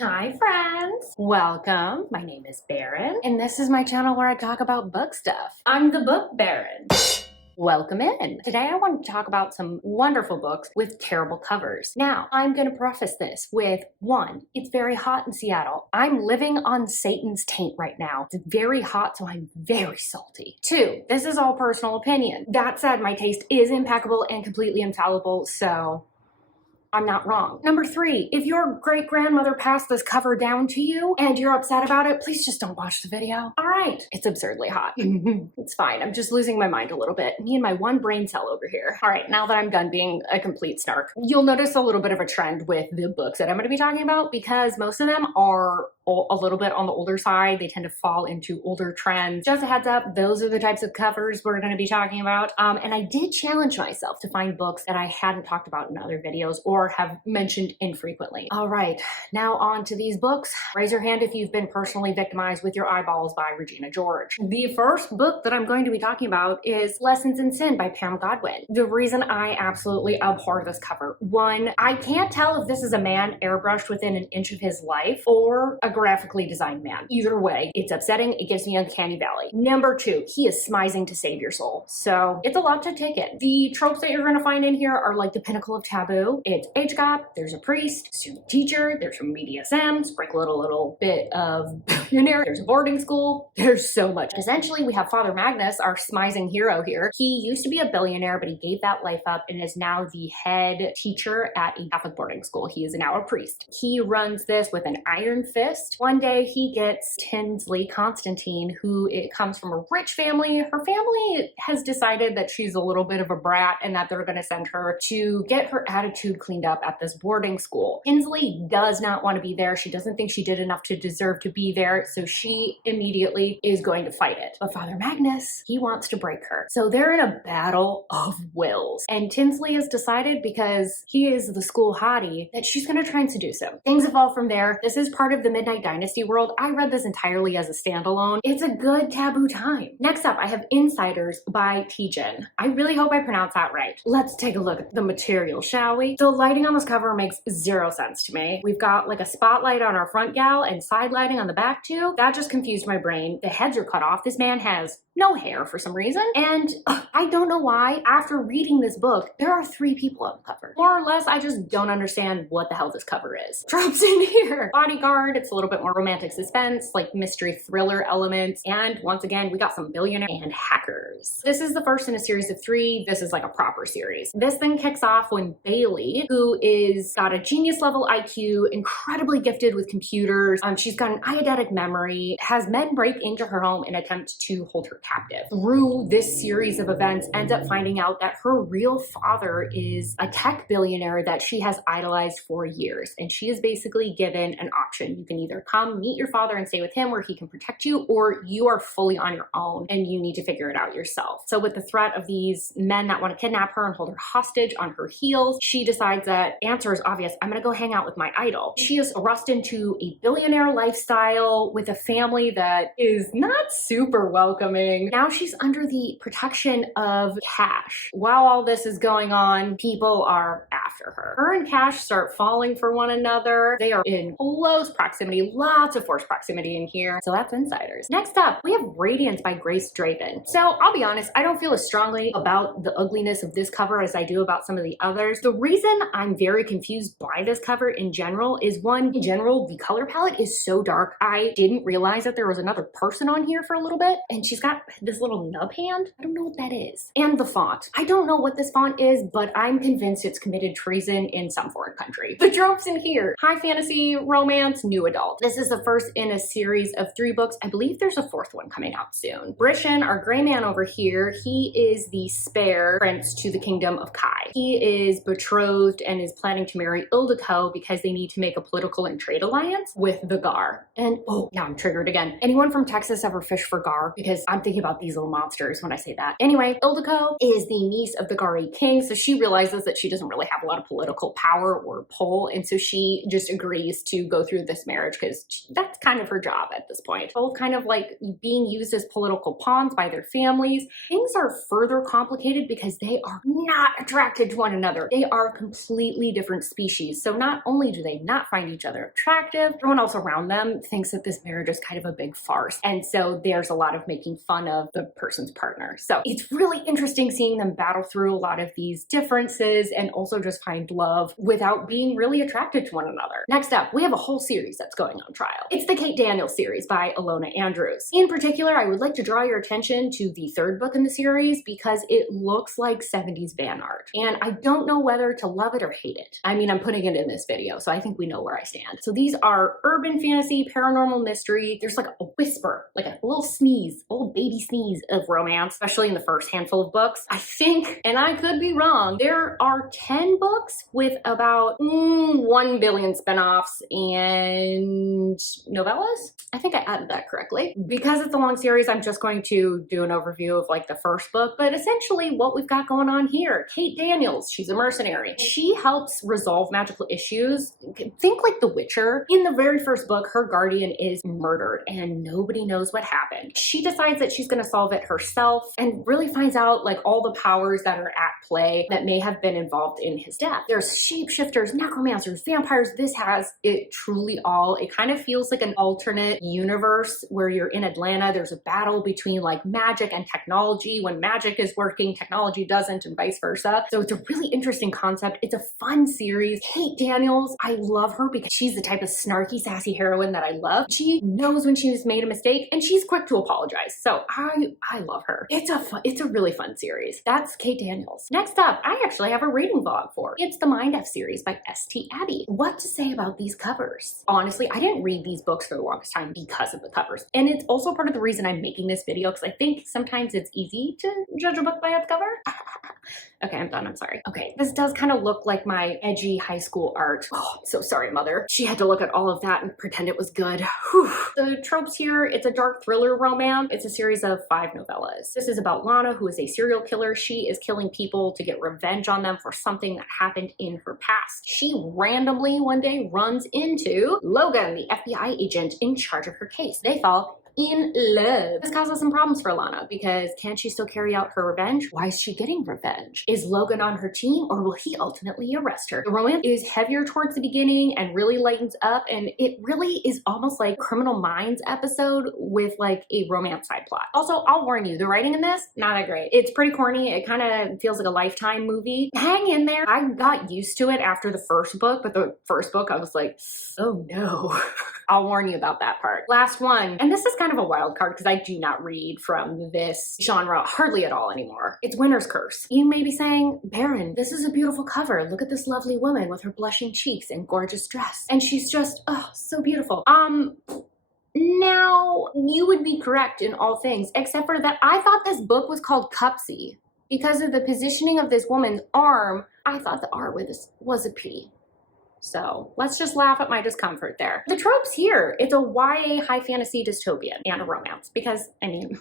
Hi friends! Welcome. My name is Baron, and this is my channel where I talk about book stuff. I'm the Book Baron. Welcome in. Today I want to talk about some wonderful books with terrible covers. Now, I'm going to preface this with one, it's very hot in Seattle. I'm living on Satan's taint right now. It's very hot, so I'm very salty. Two, this is all personal opinion. That said, my taste is impeccable and completely infallible, so I'm not wrong. Number three, if your great-grandmother passed this cover down to you and you're upset about it, please just don't watch the video. All right, it's absurdly hot. It's fine, I'm just losing my mind a little bit. Me and my one brain cell over here. All right, now that I'm done being a complete snark, you'll notice a little bit of a trend with the books that I'm gonna be talking about because most of them are a little bit on the older side. They tend to fall into older trends. Just a heads up, those are the types of covers we're gonna be talking about. And I did challenge myself to find books that I hadn't talked about in other videos or have mentioned infrequently. All right, now on to these books. Raise your hand if you've been personally victimized with your eyeballs by Regina George. The first book that I'm going to be talking about is Lessons in Sin by Pam Godwin. The reason I absolutely abhor this cover, one, I can't tell if this is a man airbrushed within an inch of his life or a graphically designed man. Either way, it's upsetting. It gives me uncanny valley. Number two, he is smizing to save your soul. So it's a lot to take in. The tropes that you're going to find in here are like the pinnacle of taboo. It's age gap, there's a priest, student teacher, there's some BDSM, sprinkle it a little bit of billionaire, there's a boarding school, there's so much. Essentially, we have Father Magnus, our smizing hero here. He used to be a billionaire, but he gave that life up and is now the head teacher at a Catholic boarding school. He is now a priest. He runs this with an iron fist. One day he gets Tinsley Constantine, who it comes from a rich family. Her family has decided that she's a little bit of a brat and that they're going to send her to get her attitude cleaned up at this boarding school. Tinsley does not want to be there. She doesn't think she did enough to deserve to be there, so she immediately is going to fight it. But Father Magnus, he wants to break her. So they're in a battle of wills. And Tinsley has decided, because he is the school hottie, that she's going to try and seduce him. Things evolve from there. This is part of the Midnight Dynasty world. I read this entirely as a standalone. It's a good taboo time. Next up, I have Insiders by Tejan. I really hope I pronounced that right. Let's take a look at the material, shall we? The lighting on this cover makes zero sense to me. We've got like a spotlight on our front gal and side lighting on the back too. That just confused my brain. The heads are cut off. This man has no hair for some reason. And I don't know why, after reading this book, there are three people on the cover. More or less, I just don't understand what the hell this cover is. Drops in here. Bodyguard, it's a little bit more romantic suspense, like mystery thriller elements. And once again, we got some billionaire and hackers. This is the first in a series of three. This is like a proper series. This thing kicks off when Bailey, who is got a genius level IQ, incredibly gifted with computers. She's got an eidetic memory, has men break into her home and attempt to hold her captive. Through this series of events, ends up finding out that her real father is a tech billionaire that she has idolized for years. And she is basically given an option. You can either come meet your father and stay with him where he can protect you, or you are fully on your own and you need to figure it out yourself. So with the threat of these men that want to kidnap her and hold her hostage on her heels, she decides that answer is obvious. I'm gonna go hang out with my idol. She is thrust into a billionaire lifestyle with a family that is not super welcoming. Now she's under the protection of Cash. While all this is going on, people are after her. Her and Cash start falling for one another. They are in close proximity, lots of force proximity in here. So that's Insiders. Next up, we have Radiance by Grace Draven. So I'll be honest, I don't feel as strongly about the ugliness of this cover as I do about some of the others. The reason I'm very confused by this cover in general is, one, in general, the color palette is so dark. I didn't realize that there was another person on here for a little bit, and she's got this little nub hand. I don't know what that is. And the font. I don't know what this font is, but I'm convinced it's committed treason in some foreign country. The tropes in here: high fantasy, romance, new adult. This is the first in a series of 3 books. I believe there's a 4th one coming out soon. Brishan, our gray man over here, he is the spare prince to the kingdom of Kai. He is betrothed and is planning to marry Ildiko because they need to make a political and trade alliance with the Gar. And oh, now I'm triggered again. Anyone from Texas ever fish for Gar? Because I'm thinking about these little monsters when I say that. Anyway, Ildiko is the niece of the Gari king, so she realizes that she doesn't really have lot of political power or pull. And so she just agrees to go through this marriage because that's kind of her job at this point. Both kind of like being used as political pawns by their families. Things are further complicated because they are not attracted to one another. They are completely different species. So not only do they not find each other attractive, everyone else around them thinks that this marriage is kind of a big farce. And so there's a lot of making fun of the person's partner. So it's really interesting seeing them battle through a lot of these differences and also just find love without being really attracted to one another. Next up, we have a whole series that's going on trial. It's the Kate Daniels series by Ilona Andrews. In particular, I would like to draw your attention to the third book in the series because it looks like 70s van art. And I don't know whether to love it or hate it. I mean, I'm putting it in this video, so I think we know where I stand. So these are urban fantasy, paranormal mystery. There's like a whisper, like a little sneeze, a little baby sneeze of romance, especially in the first handful of books. I think, and I could be wrong, there are 10 books with about 1 billion spinoffs and novellas. I think I added that correctly. Because it's a long series, I'm just going to do an overview of like the first book, but essentially what we've got going on here, Kate Daniels, she's a mercenary. She helps resolve magical issues. Think like The Witcher. In the very first book, her guardian is murdered and nobody knows what happened. She decides that she's going to solve it herself and really finds out like all the powers that are at play that may have been involved in his death. There's shapeshifters, necromancers, vampires. This has it truly all. It kind of feels like an alternate universe where you're in Atlanta. There's a battle between like magic and technology. When magic is working, technology doesn't, and vice versa. So it's a really interesting concept. It's a fun series. Kate Daniels, I love her because she's the type of snarky, sassy heroine that I love. She knows when she's made a mistake and she's quick to apologize. So I love her. It's a really fun series. That's Kate Daniels. Next up, I actually have a reading vlog for. It's the Mind F series by St. Abbey. What to say about these covers? Honestly, I didn't read these books for the longest time because of the covers. And it's also part of the reason I'm making this video because I think sometimes it's easy to judge a book by its cover. Okay, I'm done. I'm sorry. Okay, this does kind of look like my edgy high school art. Oh, I'm so sorry, mother. She had to look at all of that and pretend it was good. Whew. The tropes here, it's a dark thriller romance. It's a series of 5 novellas. This is about Lana, who is a serial killer. She is killing people to get revenge on them for something that happened in her past. She randomly one day runs into Logan, the FBI agent in charge of her case. They fall in love. This causes some problems for Lana because can she still carry out her revenge? Why is she getting revenge? Is Logan on her team or will he ultimately arrest her? The romance is heavier towards the beginning and really lightens up, and it really is almost like Criminal Minds episode with like a romance side plot. Also, I'll warn you, the writing in this, not that great. It's pretty corny. It kind of feels like a Lifetime movie. Hang in there. I got used to it after the first book, but the first book I was like, oh no. I'll warn you about that part. Last one, and this is kind of a wild card because I do not read from this genre hardly at all anymore. It's Winter's Curse. You may be saying, Baron, this is a beautiful cover. Look at this lovely woman with her blushing cheeks and gorgeous dress. And she's just, oh, so beautiful. Now, you would be correct in all things, except for that I thought this book was called Cupsy. Because of the positioning of this woman's arm, I thought the R was a P. So let's just laugh at my discomfort there. The tropes here, it's a YA high fantasy dystopian and a romance because, I mean,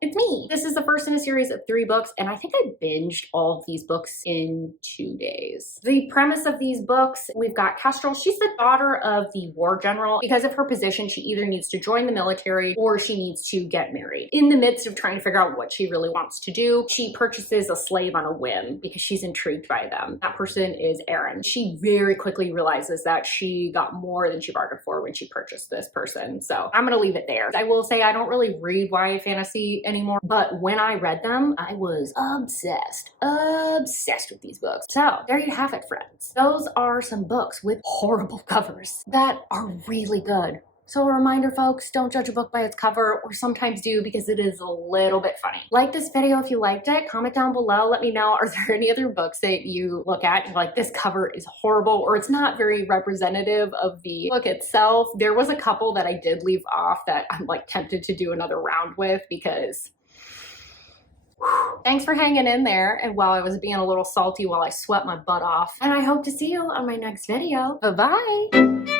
it's me. This is the first in a series of 3 books, and I think I binged all of these books in 2 days. The premise of these books, we've got Kestrel. She's the daughter of the war general. Because of her position, she either needs to join the military or she needs to get married. In the midst of trying to figure out what she really wants to do, she purchases a slave on a whim because she's intrigued by them. That person is Aaron. She very quickly realizes that she got more than she bargained for when she purchased this person. So I'm gonna leave it there. I will say I don't really read YA fantasy anymore, but when I read them, I was obsessed with these books. So there you have it, friends. Those are some books with horrible covers that are really good. So a reminder, folks, don't judge a book by its cover, or sometimes do because it is a little bit funny. Like this video if you liked it, comment down below, let me know, are there any other books that you look at and like, this cover is horrible, or it's not very representative of the book itself. There was a couple that I did leave off that I'm like tempted to do another round with because thanks for hanging in there and while I was being a little salty while I sweat my butt off. And I hope to see you on my next video. Bye-bye.